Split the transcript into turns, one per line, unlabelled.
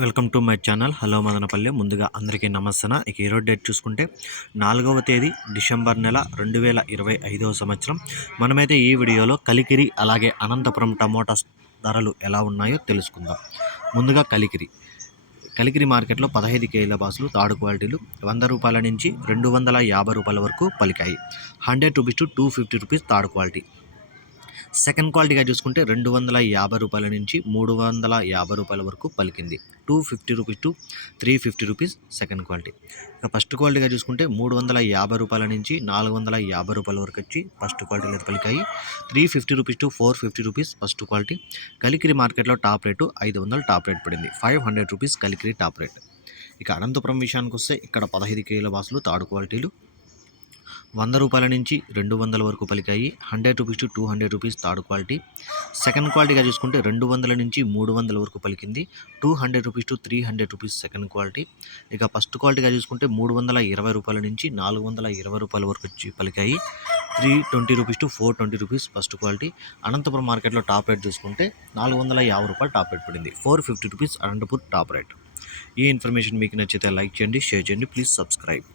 Welcome to my channel. Hello Madanapalle. ముందుగా అందరికీ నమస్తే ఇక ఈరోజు డేట్ చూసుకుంటే నాలుగవ తేదీ డిసెంబర్ నెల రెండు వేల ఇరవై ఐదవ సంవత్సరం. మనమైతే ఈ వీడియోలో కలికిరి అలాగే అనంతపురం టమోటా ధరలు ఎలా ఉన్నాయో తెలుసుకుందాం. ముందుగా కలికిరి. కలికిరి మార్కెట్లో పదహైదు కేజీల బాసులు తాడు క్వాలిటీలు వంద రూపాయల నుంచి రెండు వందల యాభై రూపాయల వరకు పలికాయి. Hundred rupees to two fifty rupees తాడు క్వాలిటీ. సెకండ్ క్వాలిటీగా చూసుకుంటే రెండు వందల యాభై రూపాయల నుంచి మూడు వందల యాభై రూపాయల వరకు పలికింది. Two fifty rupees to three fifty rupees second quality. ఇక ఫస్ట్ క్వాలిటీగా చూసుకుంటే మూడు వందల యాభై రూపాయల నుంచి నాలుగు వందల యాభై రూపాయల వరకు వచ్చి ఫస్ట్ క్వాలిటీలో పలికాయి. Three fifty rupees to four fifty rupees first quality. Kalikiri మార్కెట్లో టాప్ రేటు ఐదు వందల టాప్ రేట్ పడింది. Five hundred rupees Kalikiri top rate. ఇక అనంతపురం విషయానికి వస్తే ఇక్కడ పదహైదు కేజీల బాసులు తాడు క్వాలిటీలు వంద రూపాయల నుంచి రెండు వందల వరకు పలికాయి. Hundred rupees to two hundred rupees third quality. Second క్వాలిటీగా చూసుకుంటే రెండు వందల నుంచి మూడు వందల వరకు పలికింది. Two hundred rupees to three hundred rupees second quality. ఇక ఫస్ట్ క్వాలిటీగా చూసుకుంటే మూడు వందల ఇరవై రూపాయల నుంచి నాలుగు వందల ఇరవై రూపాయల వరకు వచ్చి పలికాయి. Three twenty rupees to four twenty rupees first quality. Anantapur మార్కెట్లో టాప్ రేట్ చూసుకుంటే నాలుగు వందల యాభై రూపాయలు టాప్ రేట్ పడింది. Four fifty rupees Anantapur top rate. ఈ ఇన్ఫర్మేషన్ మీకు నచ్చితే లైక్ చేయండి షేర్ చేయండి. Please subscribe.